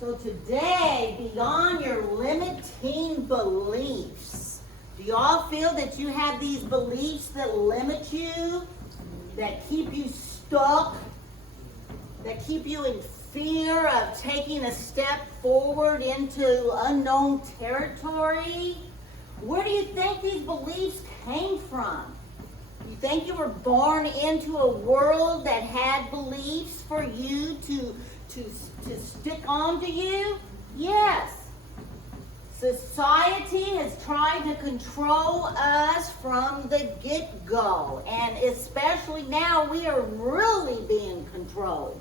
So today, beyond your limiting beliefs, do you all feel that you have these beliefs that limit you, that keep you stuck, that keep you in fear of taking a step forward into unknown territory? Where do you think these beliefs came from? You think you were born into a world that had beliefs for you to stick on to you? Yes. Society has tried to control us from the get-go, and especially now we are really being controlled.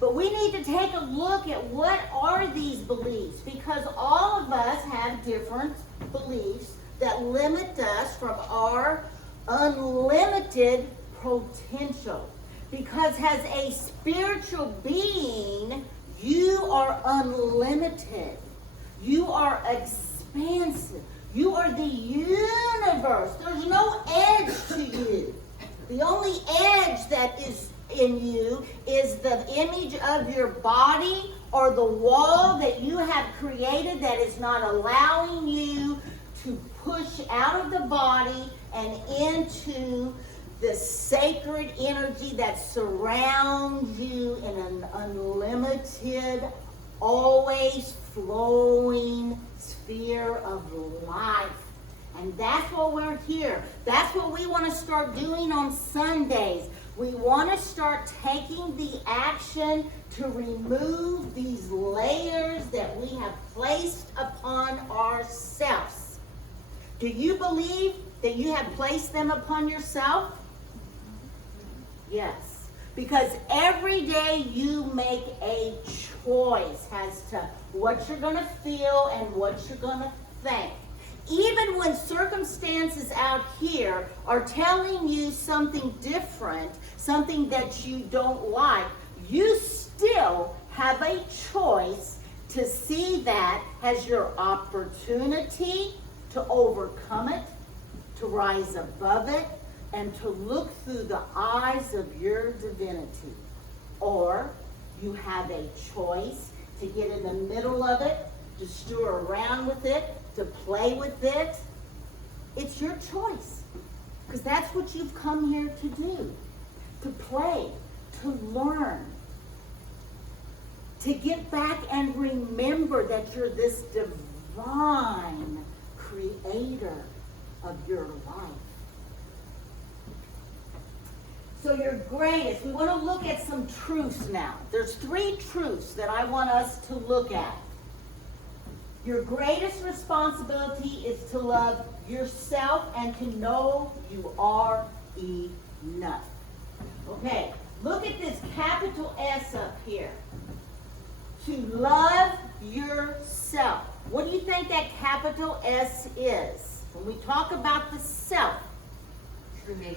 But we need to take a look at what are these beliefs, because all of us have different beliefs that limit us from our unlimited potential. Because as a spiritual being, you are unlimited. You are expansive. You are the universe. There's no edge to you. The only edge that is in you is the image of your body or the wall that you have created that is not allowing you to push out of the body and into the sacred energy that surrounds you in an unlimited, always flowing sphere of life. And that's what we're here. That's what we want to start doing on Sundays. We want to start taking the action to remove these layers that we have placed upon ourselves. Do you believe that you have placed them upon yourself? Yes. Because every day you make a choice as to what you're going to feel and what you're going to think. Even when circumstances out here are telling you something different, something that you don't like, you still have a choice to see that as your opportunity to overcome it, to rise above it, and to look through the eyes of your divinity. Or you have a choice to get in the middle of it, to stir around with it, to play with it. It's your choice. Because that's what you've come here to do. To play, to learn, to get back and remember that you're this divine creator of your life. So your greatest, we want to look at some truths now. There's 3 truths that I want us to look at. Your greatest responsibility is to love yourself and to know you are enough. Okay, look at this capital S up here. To love yourself. What do you think that capital S is? When we talk about the self. True nature.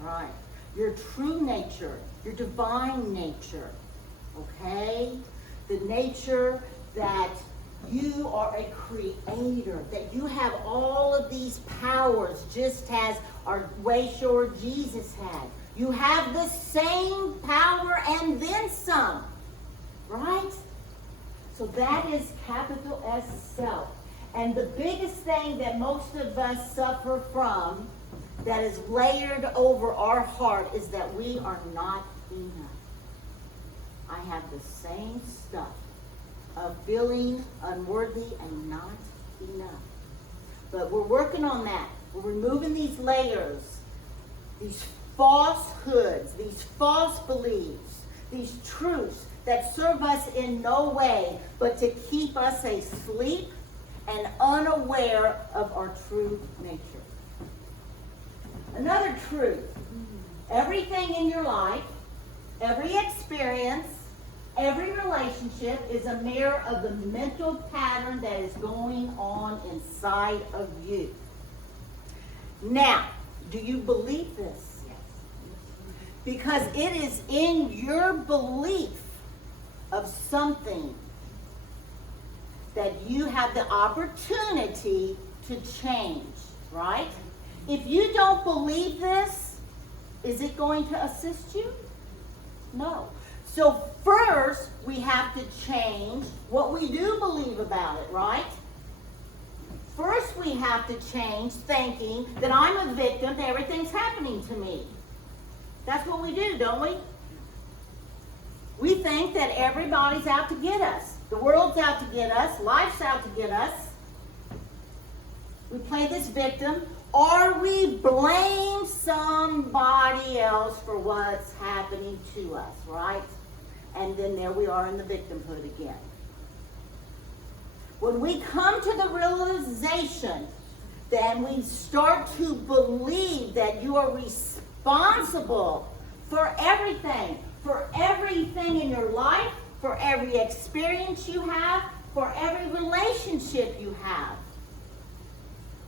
All right. Your true nature, your divine nature, okay? The nature that you are a creator, that you have all of these powers just as our way sure Jesus had. You have the same power and then some, right? So that is capital S self. And the biggest thing that most of us suffer from that is layered over our heart is that we are not enough. I have the same stuff of feeling unworthy and not enough. But we're working on that. We're removing these layers, these falsehoods, these false beliefs, these truths that serve us in no way but to keep us asleep and unaware of our true nature. Another truth, everything in your life, every experience, every relationship is a mirror of the mental pattern that is going on inside of you. Now, do you believe this? Yes. Because it is in your belief of something that you have the opportunity to change, right? If you don't believe this, is it going to assist you? No. So first, we have to change what we do believe about it, right? First, we have to change thinking that I'm a victim to everything's happening to me. That's what we do, don't we? We think that everybody's out to get us. The world's out to get us. Life's out to get us. We play this victim, or we blame somebody else for what's happening to us, right? And then there we are in the victimhood again. When we come to the realization, then we start to believe that you are responsible for everything in your life, for every experience you have, for every relationship you have.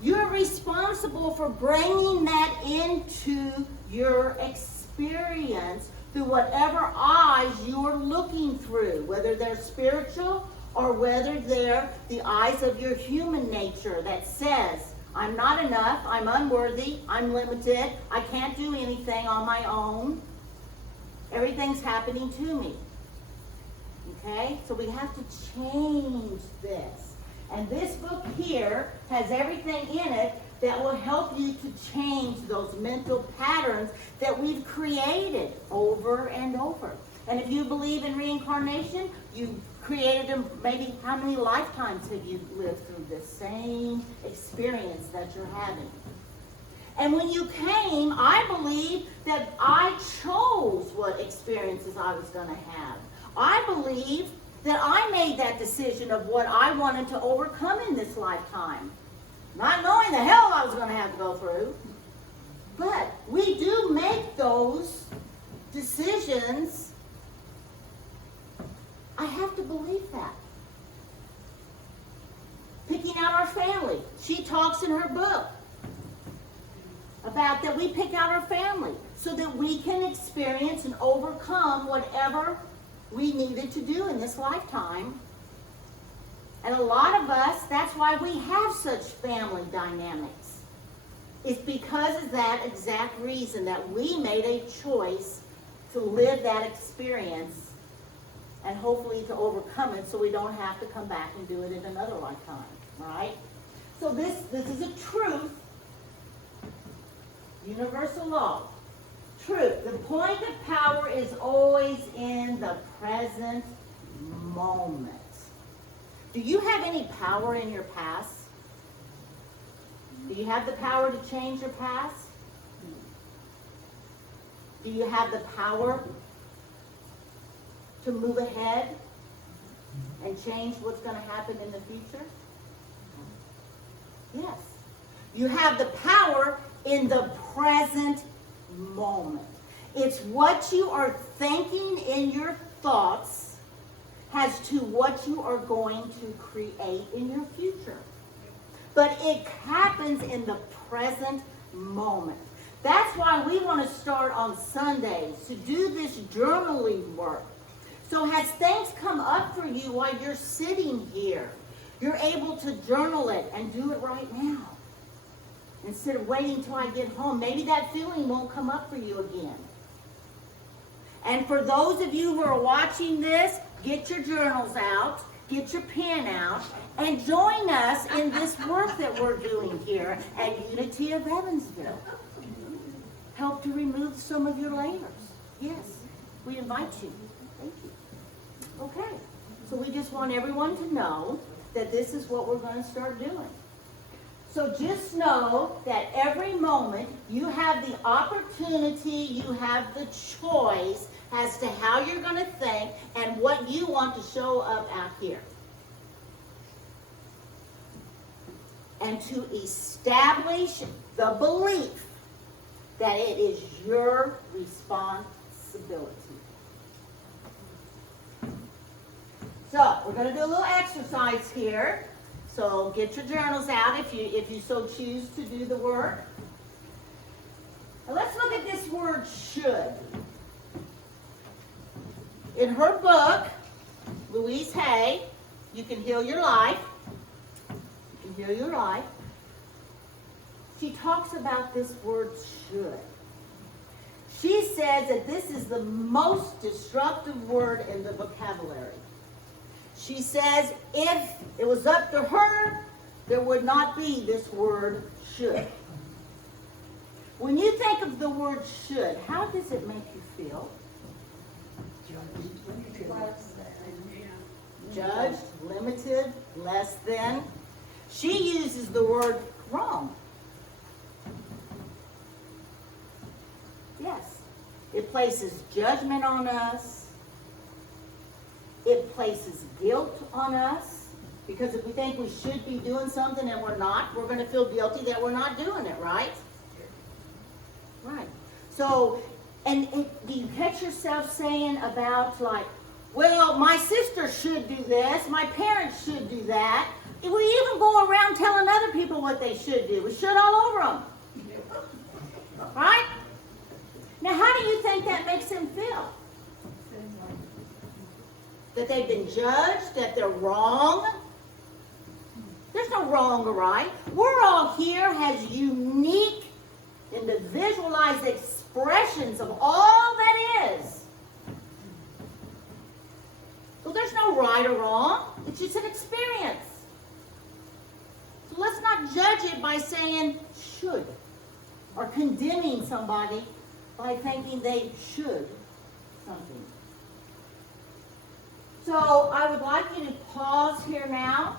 You're responsible for bringing that into your experience through whatever eyes you're looking through, whether they're spiritual or whether they're the eyes of your human nature that says, I'm not enough, I'm unworthy, I'm limited, I can't do anything on my own. Everything's happening to me. Okay? So we have to change this. And this book here has everything in it that will help you to change those mental patterns that we've created over and over. And if you believe in reincarnation, you created them. Maybe how many lifetimes have you lived through the same experience that you're having? And when you came, I believe that I chose what experiences I was going to have. I believe that I made that decision of what I wanted to overcome in this lifetime. Not knowing the hell I was going to have to go through. But we do make those decisions. I have to believe that. Picking out our family. She talks in her book about that we pick out our family so that we can experience and overcome whatever we needed to do in this lifetime. And a lot of us, that's why we have such family dynamics. It's because of that exact reason that we made a choice to live that experience and hopefully to overcome it so we don't have to come back and do it in another lifetime, right? So this is a truth, universal law. Truth. The point of power is always in the present moment. Do you have any power in your past? Do you have the power to change your past? Do you have the power to move ahead and change what's going to happen in the future? Yes. You have the power in the present moment. It's what you are thinking in your thoughts as to what you are going to create in your future. But it happens in the present moment. That's why we want to start on Sundays to do this journaling work. So as things come up for you while you're sitting here, you're able to journal it and do it right now. Instead of waiting till I get home. Maybe that feeling won't come up for you again. And for those of you who are watching this, get your journals out, get your pen out, and join us in this work that we're doing here at Unity of Evansville. Help to remove some of your layers. Yes, we invite you. Thank you. Okay, so we just want everyone to know that this is what we're going to start doing. So just know that every moment you have the opportunity, you have the choice as to how you're going to think and what you want to show up out here. And to establish the belief that it is your responsibility. So we're going to do a little exercise here. So get your journals out if you so choose to do the work. Now let's look at this word should. In her book, Louise Hay, You Can Heal Your Life. You can heal your life. She talks about this word should. She says that this is the most destructive word in the vocabulary. She says if it was up to her, there would not be this word should. When you think of the word should, how does it make you feel? Judged, limited, less than. She uses the word wrong. Yes. It places judgment on us. It places guilt on us. Because if we think we should be doing something and we're not, we're going to feel guilty that we're not doing it, right? Right. So, do you catch yourself saying about like, well, my sister should do this, my parents should do that. We even go around telling other people what they should do. We should all over them. Right? Now, how do you think that makes them feel? That they've been judged, that they're wrong? There's no wrong or right. We're all here as unique, individualized expressions of all that is. So there's no right or wrong. It's just an experience. So let's not judge it by saying should or condemning somebody by thinking they should something. So I would like you to pause here now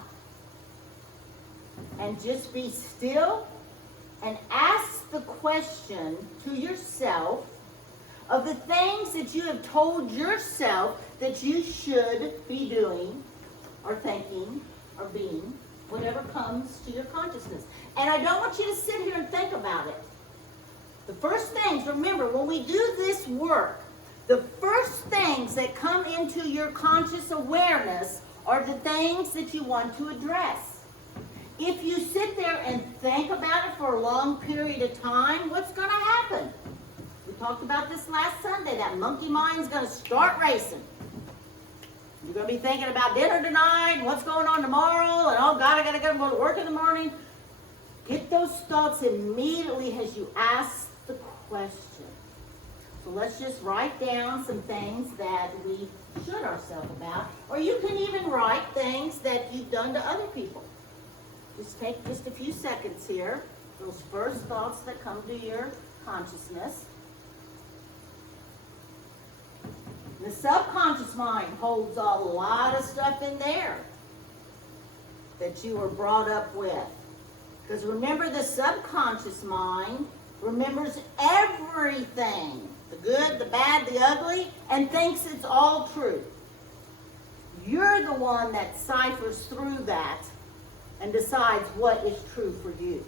and just be still and ask the question to yourself of the things that you have told yourself that you should be doing or thinking or being, whatever comes to your consciousness. And I don't want you to sit here and think about it. The first things, remember, when we do this work, the first things that come into your conscious awareness are the things that you want to address. If you sit there and think about it for a long period of time, what's going to happen? We talked about this last Sunday. That monkey mind's going to start racing. You're going to be thinking about dinner tonight, what's going on tomorrow, and oh God, I got to go to work in the morning. Get those thoughts immediately as you ask the question. So let's just write down some things that we should ourselves about, or you can even write things that you've done to other people. Just take just a few seconds here. Those first thoughts that come to your consciousness. The subconscious mind holds a lot of stuff in there that you were brought up with. Because remember, the subconscious mind remembers everything, the good, the bad, the ugly, and thinks it's all true. You're the one that ciphers through that and decides what is true for you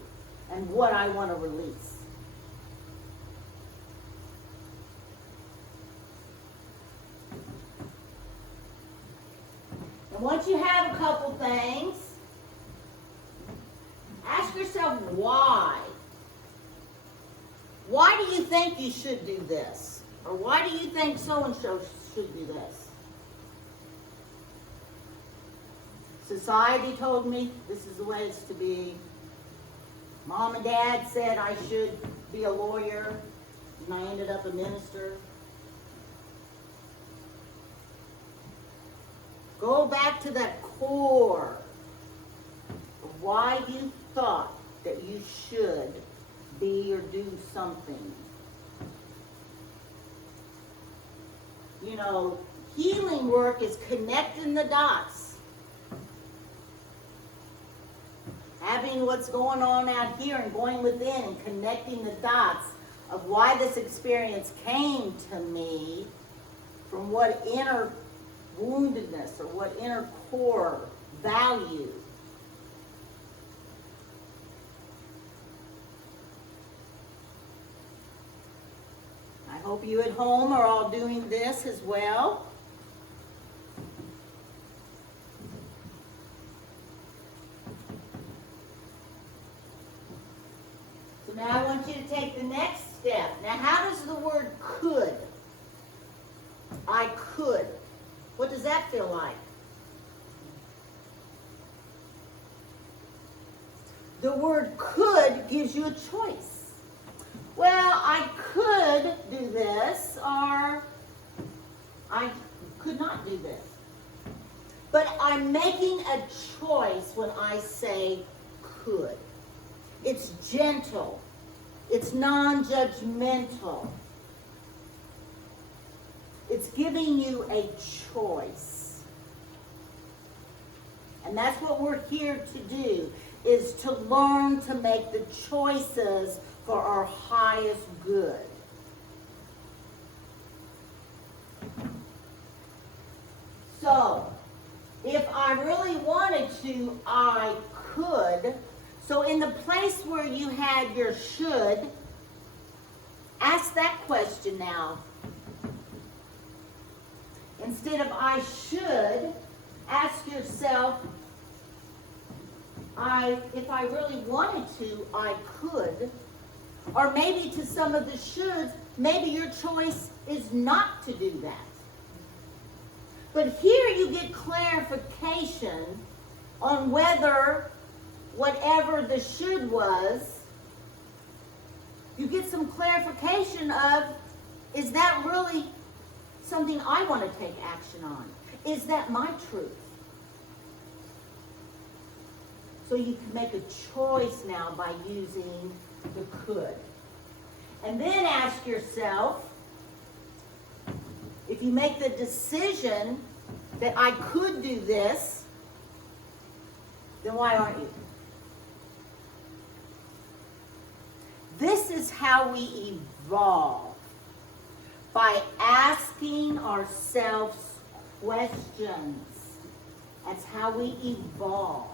and what I want to release. And once you have a couple things, ask yourself why. Why do you think you should do this? Or why do you think so-and-so should do this? Society told me this is the way it's to be. Mom and Dad said I should be a lawyer, and I ended up a minister. Go back to that core of why you thought that you should be or do something. You know, healing work is connecting the dots. Having what's going on out here and going within and connecting the dots of why this experience came to me, from what inner woundedness or what inner core value. I hope you at home are all doing this as well. So now I want you to take the next step. Now, how does the word could? I could. What does that feel like? The word could gives you a choice. Well, I could do this, I'm making a choice when I say could. It's gentle. It's non-judgmental. It's giving you a choice. And that's what we're here to do, is to learn to make the choices for our highest good. So, if I really wanted to, I could. So in the place where you had your should, ask that question now. Instead of I should, ask yourself, if I really wanted to, I could. Or maybe to some of the shoulds, maybe your choice is not to do that. But here you get clarification on whether whatever the should was, you get some clarification of, is that really something I want to take action on? Is that my truth? So you can make a choice now by using the could. And then ask yourself, if you make the decision that I could do this, then why aren't you? This is how we evolve, by asking ourselves questions. That's how we evolve.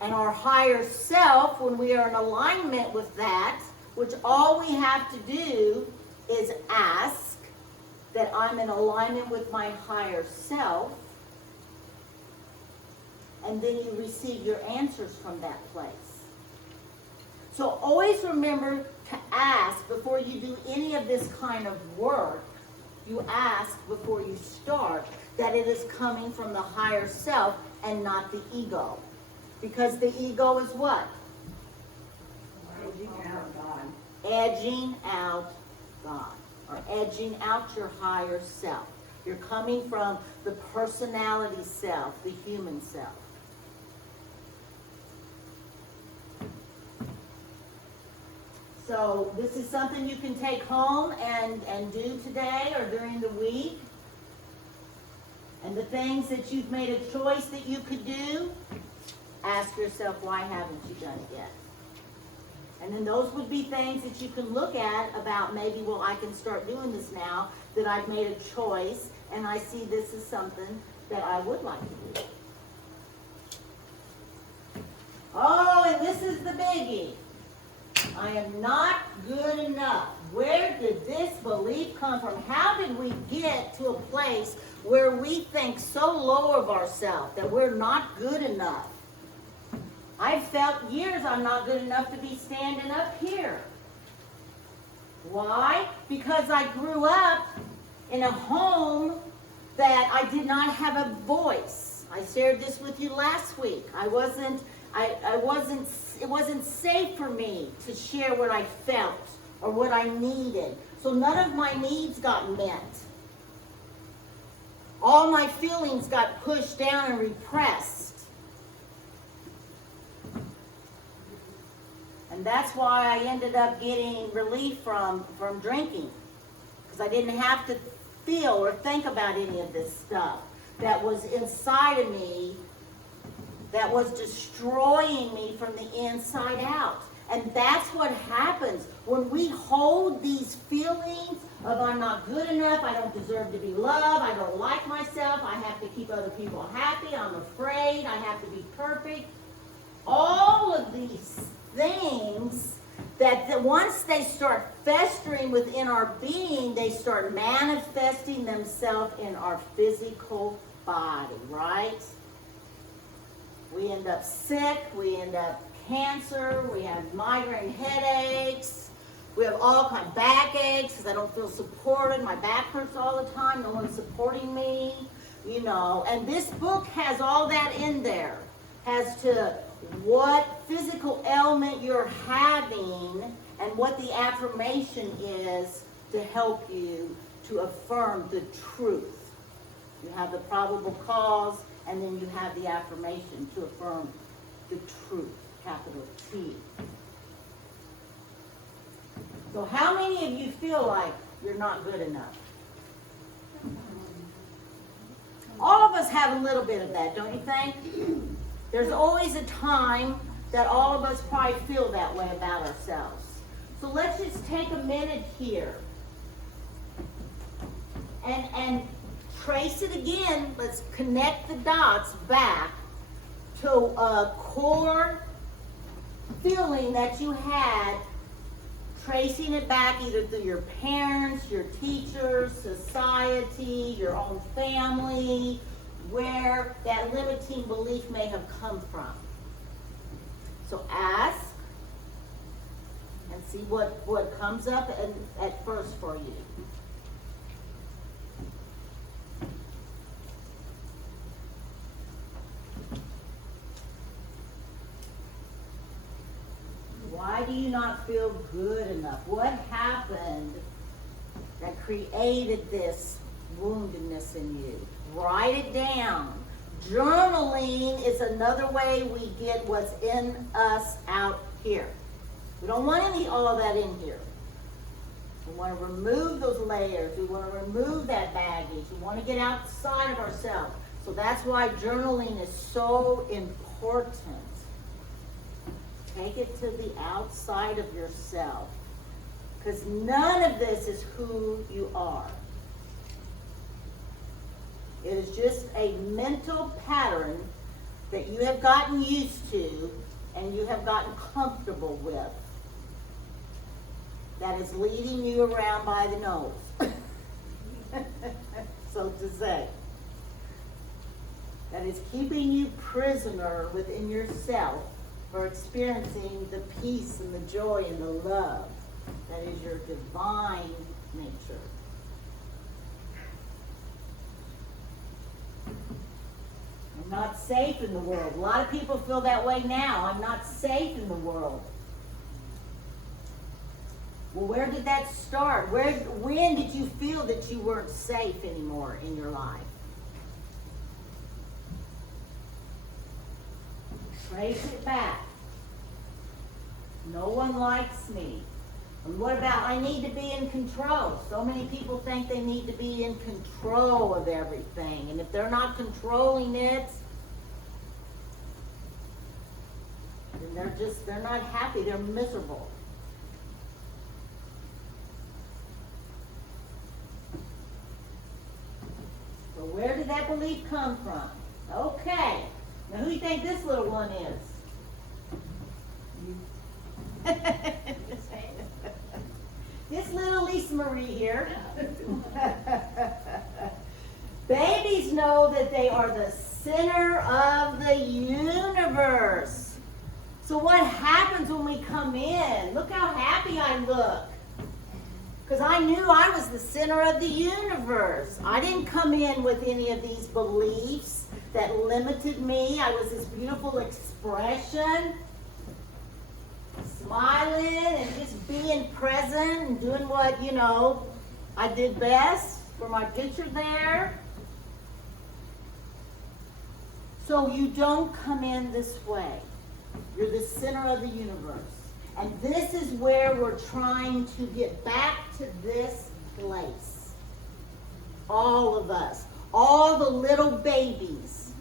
And our higher self, when we are in alignment with that, which all we have to do is ask that I'm in alignment with my higher self, and then you receive your answers from that place. So always remember to ask before you do any of this kind of work. You ask before you start that it is coming from the higher self and not the ego. Because the ego is what? Edging out God. Edging out God. Or edging out your higher self. You're coming from the personality self, the human self. So this is something you can take home and do today or during the week. And the things that you've made a choice that you could do, ask yourself, why haven't you done it yet? And then those would be things that you can look at about maybe, well, I can start doing this now that I've made a choice and I see this is something that I would like to do. Oh, and this is the biggie. I am not good enough. Where did this belief come from? How did we get to a place where we think so low of ourselves that we're not good enough? I've felt years I'm not good enough to be standing up here. Why? Because I grew up in a home that I did not have a voice. I shared this with you last week. It wasn't safe for me to share what I felt or what I needed. So none of my needs got met. All my feelings got pushed down and repressed. And that's why I ended up getting relief from drinking. Because I didn't have to feel or think about any of this stuff that was inside of me, that was destroying me from the inside out. And that's what happens when we hold these feelings of I'm not good enough, I don't deserve to be loved, I don't like myself, I have to keep other people happy, I'm afraid, I have to be perfect. All of these things that once they start festering within our being, they start manifesting themselves in our physical body, right? We end up sick, we end up cancer, we have migraine headaches, we have all kinds of backaches because I don't feel supported, my back hurts all the time, no one's supporting me, you know. And this book has all that in there, as to what physical ailment you're having and what the affirmation is to help you to affirm the truth. You have the probable cause, and then you have the affirmation to affirm the truth, capital T. So how many of you feel like you're not good enough? All of us have a little bit of that, don't you think? There's always a time that all of us probably feel that way about ourselves. So let's just take a minute here and trace it again. Let's connect the dots back to a core feeling that you had, tracing it back either through your parents, your teachers, society, your own family, where that limiting belief may have come from. So ask and see what comes up at first for you. Why do you not feel good enough? What happened that created this woundedness in you? Write it down. Journaling is another way we get what's in us out here. We don't want all of that in here. We want to remove those layers. We want to remove that baggage. We want to get outside of ourselves. So that's why journaling is so important. Take it to the outside of yourself. Because none of this is who you are. It is just a mental pattern that you have gotten used to and you have gotten comfortable with that is leading you around by the nose, so to say. That is keeping you prisoner within yourself for experiencing the peace and the joy and the love that is your divine nature. I'm not safe in the world. A lot of people feel that way now. I'm not safe in the world. Well, where did that start? When did you feel that you weren't safe anymore in your life? Trace it back. No one likes me. And what about I need to be in control? So many people think they need to be in control of everything. And if they're not controlling it, then they're not happy. They're miserable. So where did that belief come from? Okay. Now who do you think this little one is? This little Lisa Marie here. Babies know that they are the center of the universe. So what happens when we come in? Look how happy I look. Because I knew I was the center of the universe. I didn't come in with any of these beliefs that limited me. I was this beautiful expression, smiling and just being present and doing what, I did best for my picture there. So you don't come in this way. You're the center of the universe. And this is where we're trying to get back to this place. All of us. All the little babies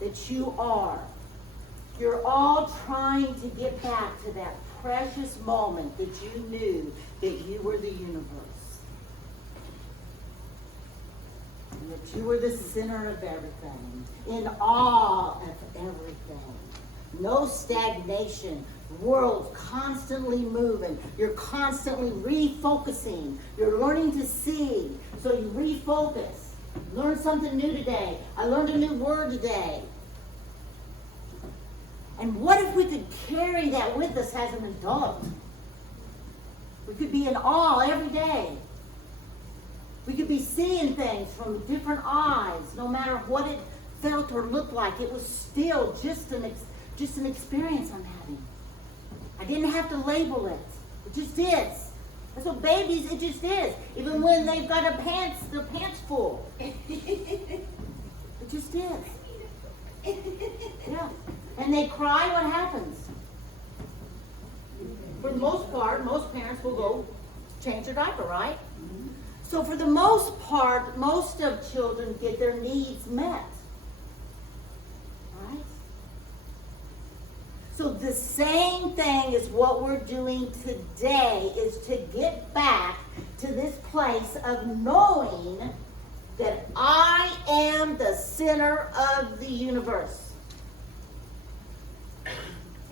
that you are. You're all trying to get back to that precious moment that you knew that you were the universe. And that you were the center of everything. In awe of everything. No stagnation. World constantly moving. You're constantly refocusing. You're learning to see. So you refocus. Learn something new today. I learned a new word today. And what if we could carry that with us as an adult? We could be in awe every day. We could be seeing things from different eyes, no matter what it felt or looked like. It was still just an experience I'm having. I didn't have to label it. It just is. That's what babies, it just is. Even when they've got their pants full. It just is. Yeah. And they cry, what happens? For the most part, most parents will go change their diaper, right? So for the most part, most of children get their needs met. Right? So the same thing is what we're doing today, is to get back to this place of knowing that I am the center of the universe.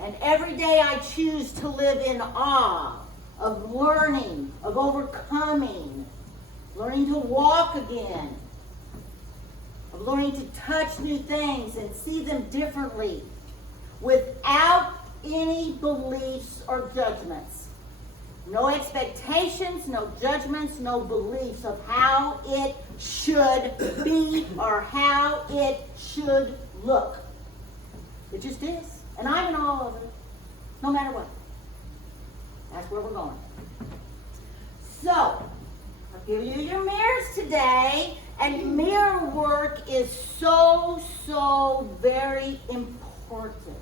And every day I choose to live in awe of learning, of overcoming, learning to walk again, of learning to touch new things and see them differently without any beliefs or judgments. No expectations, no judgments, no beliefs of how it should be or how it should look. It just is. And I'm in awe of it, no matter what. That's where we're going. So, I'll give you your mirrors today. And mirror work is so, so very important.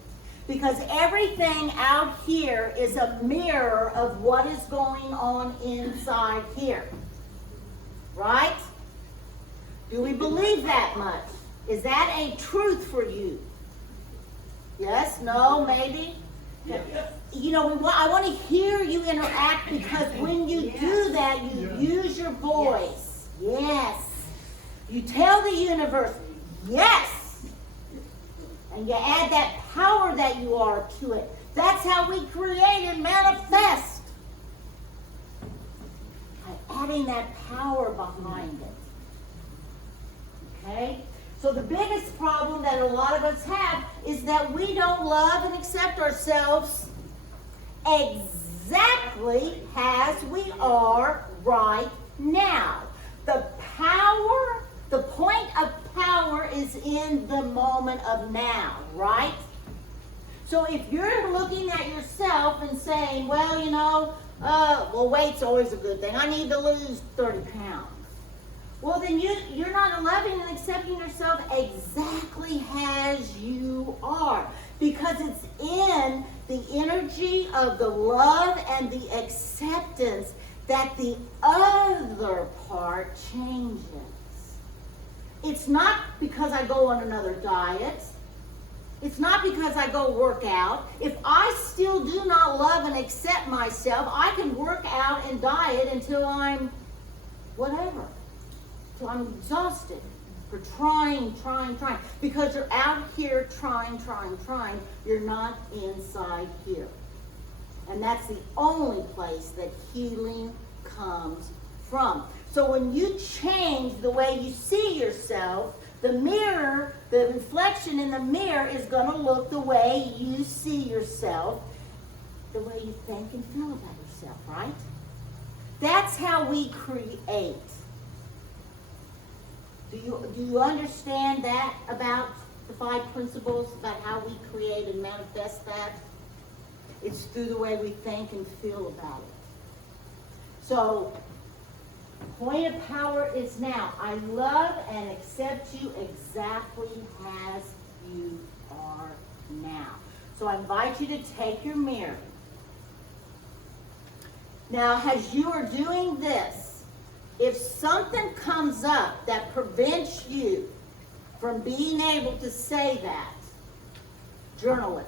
Because everything out here is a mirror of what is going on inside here. Right? Do we believe that much? Is that a truth for you? Yes? No? Maybe? You know, I want to hear you interact, because when you do that, you use your voice. Yes. You tell the universe, yes. And you add that power that you are to it. That's how we create and manifest. By adding that power behind it. Okay? So the biggest problem that a lot of us have is that we don't love and accept ourselves exactly as we are right now. The power, the point of power is in the moment of now, right? So if you're looking at yourself and saying, well, you know, weight's always a good thing. I need to lose 30 pounds. Well, then you're not loving and accepting yourself exactly as you are. Because it's in the energy of the love and the acceptance that the other part changes. It's not because I go on another diet. It's not because I go work out. If I still do not love and accept myself, I can work out and diet until I'm whatever. So I'm exhausted for trying. Because you're out here trying. You're not inside here. And that's the only place that healing comes from. So when you change the way you see yourself, the mirror, the reflection in the mirror is going to look the way you see yourself, the way you think and feel about yourself, right? That's how we create. Do you understand that about the 5 principles, about how we create and manifest that? It's through the way we think and feel about it. So, point of power is now. I love and accept you exactly as you are now. So I invite you to take your mirror. Now, as you are doing this, if something comes up that prevents you from being able to say that, journal it.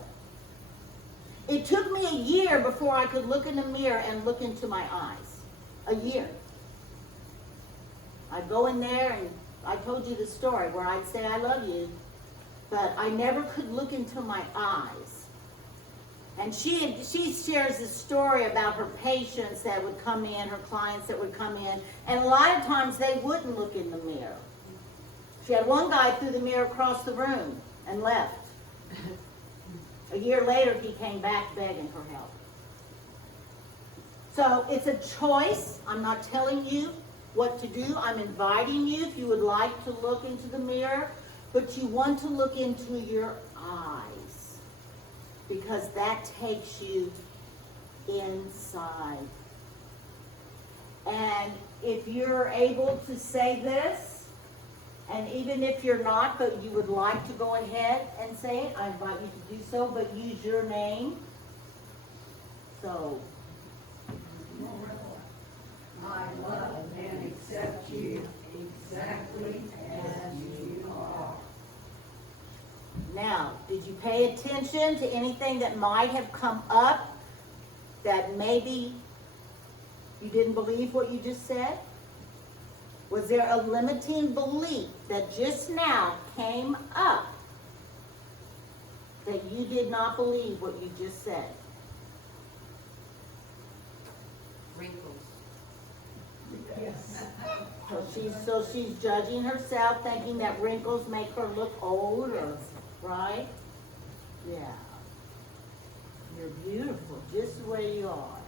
It took me a year before I could look in the mirror and look into my eyes. A year. I'd go in there, and I told you the story where I'd say, I love you, but I never could look into my eyes. And she shares this story about her patients that would come in, her clients that would come in, and a lot of times they wouldn't look in the mirror. She had one guy threw the mirror across the room and left. A year later, he came back begging for help. So it's a choice. I'm not telling you what to do. I'm inviting you, if you would like to look into the mirror, but you want to look into your eyes, because that takes you inside. And if you're able to say this, and even if you're not, but you would like to go ahead and say it, I invite you to do so, but use your name. So, I love and accept you exactly as you are. now, did you pay attention to anything that might have come up that maybe you didn't believe what you just said? Was there a limiting belief that just now came up that you did not believe what you just said? Wrinkles. Yes. So she's judging herself, thinking that wrinkles make her look old, or right? Yeah. You're beautiful, just the way you are.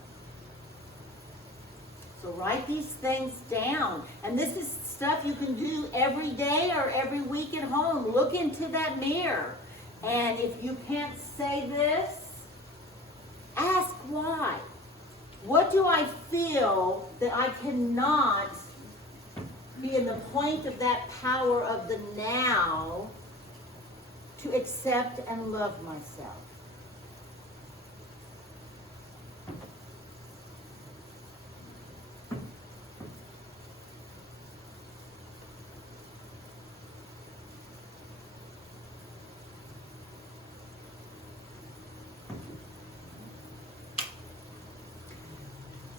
So write these things down. And this is stuff you can do every day or every week at home. Look into that mirror. And if you can't say this, ask why. What do I feel that I cannot be in the point of that power of the now to accept and love myself?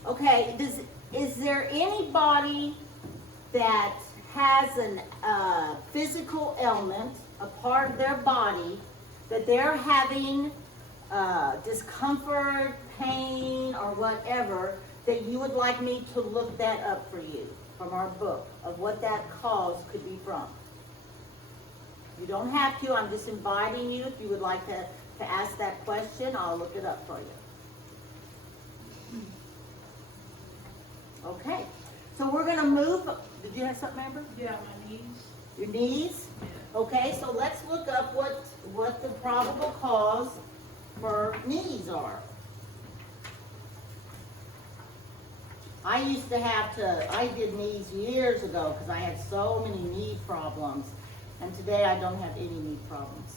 Okay, is there anybody that has a physical ailment, a part of their body, that they're having discomfort, pain, or whatever, that you would like me to look that up for you from our book of what that cause could be from? You don't have to. I'm just inviting you. If you would like to ask that question, I'll look it up for you. Okay, so we're going to move. Did you have something, Amber? Yeah, my knees. Your knees? Okay, so let's look up what the probable cause for knees are. I used to I did knees years ago because I had so many knee problems. And today I don't have any knee problems.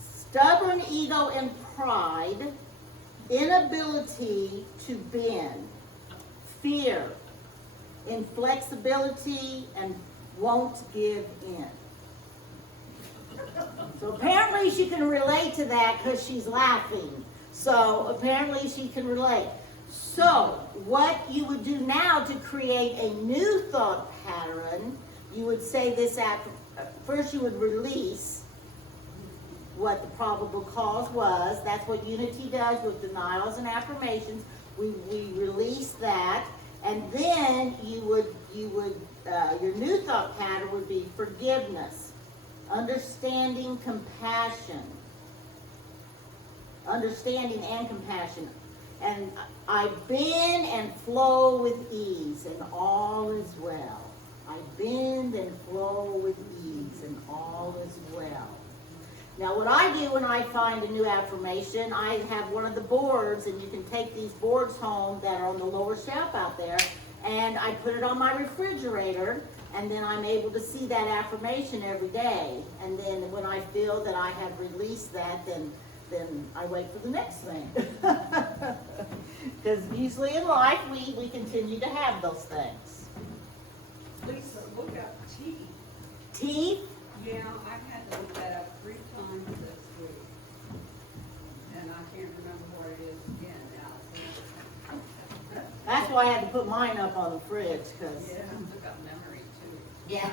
Stubborn ego and pride, inability to bend, fear, inflexibility, and won't give in. So apparently she can relate to that because she's laughing. So apparently she can relate. So what you would do now to create a new thought pattern, you would say this after, first you would release what the probable cause was. That's what unity does with denials and affirmations. We release that, and then your new thought pattern would be forgiveness, understanding, compassion, understanding and compassion. And I bend and flow with ease, and all is well. I bend and flow with ease, and all is well. Now what I do when I find a new affirmation, I have one of the boards, and you can take these boards home that are on the lower shelf out there, and I put it on my refrigerator, and then I'm able to see that affirmation every day. And then when I feel that I have released that, then I wait for the next thing. Because usually in life, we continue to have those things. Lisa, look up teeth. Teeth? Yeah, I had to look that up 3 times this week. And I can't remember where it is again now. That's why I had to put mine up on the fridge, because... Yeah. Look up memory too. Yeah.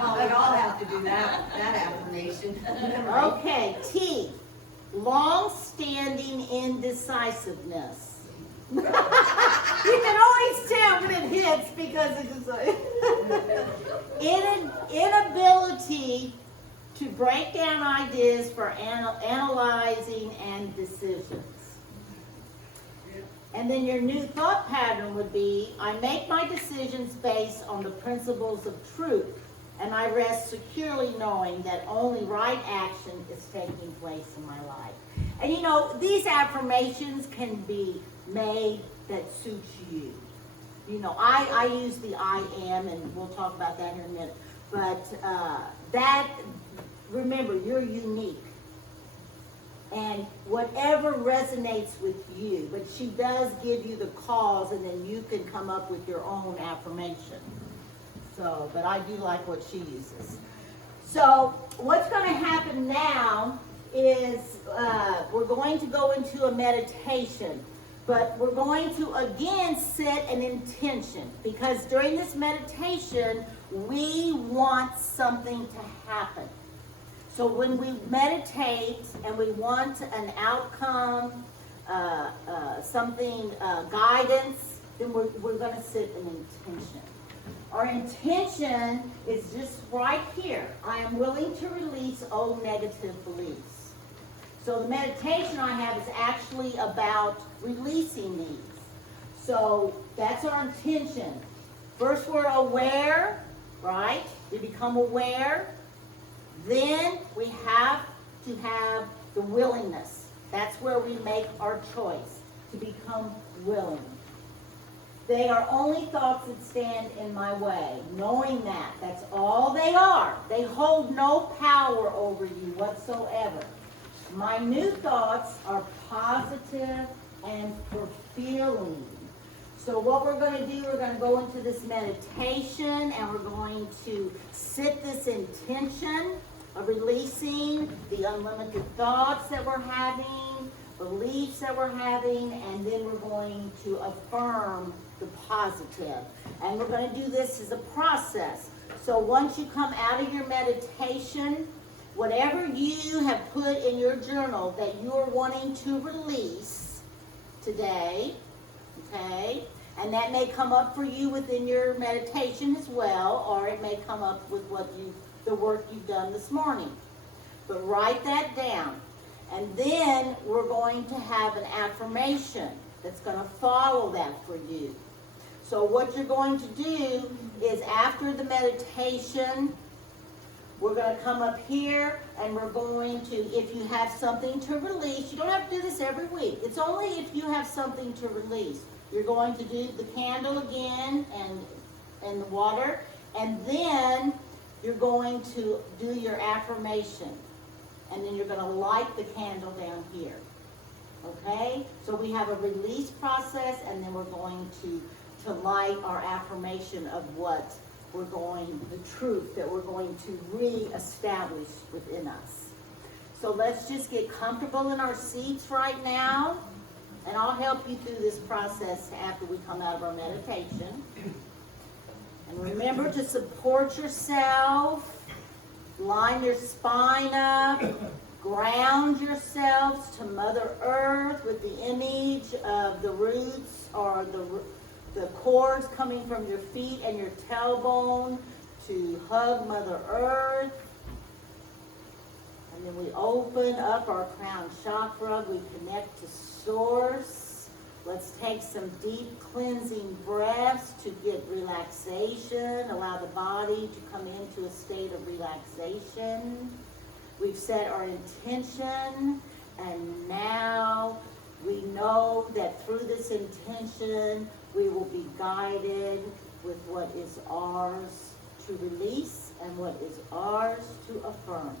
Well, we all have to do that affirmation. Okay, teeth. Long-standing indecisiveness. You can always tell when it hits because it's like inability to break down ideas for analyzing and decisions. And then your new thought pattern would be, I make my decisions based on the principles of truth and I rest securely knowing that only right action is taking place in my life. And you know, these affirmations can be made that suits you. You know, I use the I am, and we'll talk about that in a minute. But remember, you're unique. And whatever resonates with you, but she does give you the cause, and then you can come up with your own affirmation. So, but I do like what she uses. So, what's going to happen now is we're going to go into a meditation. But we're going to again set an intention, because during this meditation, we want something to happen. So when we meditate and we want an outcome, guidance, then we're going to set an intention. Our intention is just right here. I am willing to release old negative beliefs. So the meditation I have is actually about releasing these. So that's our intention. First we're aware, right? We become aware. Then we have to have the willingness. That's where we make our choice, to become willing. They are only thoughts that stand in my way. Knowing that, that's all they are. They hold no power over you whatsoever. My new thoughts are positive and fulfilling. So what we're going to do, we're going to go into this meditation, and we're going to set this intention of releasing the unlimited thoughts that we're having, beliefs that we're having, and then we're going to affirm the positive. And we're going to do this as a process. So once you come out of your meditation, whatever you have put in your journal that you are wanting to release today, okay, and that may come up for you within your meditation as well, or it may come up with the work you've done this morning. But write that down. And then we're going to have an affirmation that's going to follow that for you. So what you're going to do is, after the meditation, we're going to come up here, and we're going to, if you have something to release, you don't have to do this every week. It's only if you have something to release. You're going to do the candle again and the water, and then you're going to do your affirmation. And then you're going to light the candle down here. Okay? So we have a release process, and then we're going to light our affirmation of what the truth that we're going to re-establish within us. So let's just get comfortable in our seats right now, and I'll help you through this process after we come out of our meditation. And remember to support yourself, line your spine up, ground yourselves to Mother Earth with the image of the roots or the cords coming from your feet and your tailbone to hug Mother Earth. And then we open up our crown chakra. We connect to Source. Let's take some deep cleansing breaths to get relaxation. Allow the body to come into a state of relaxation. We've set our intention, and now we know that through this intention, we will be guided with what is ours to release and what is ours to affirm.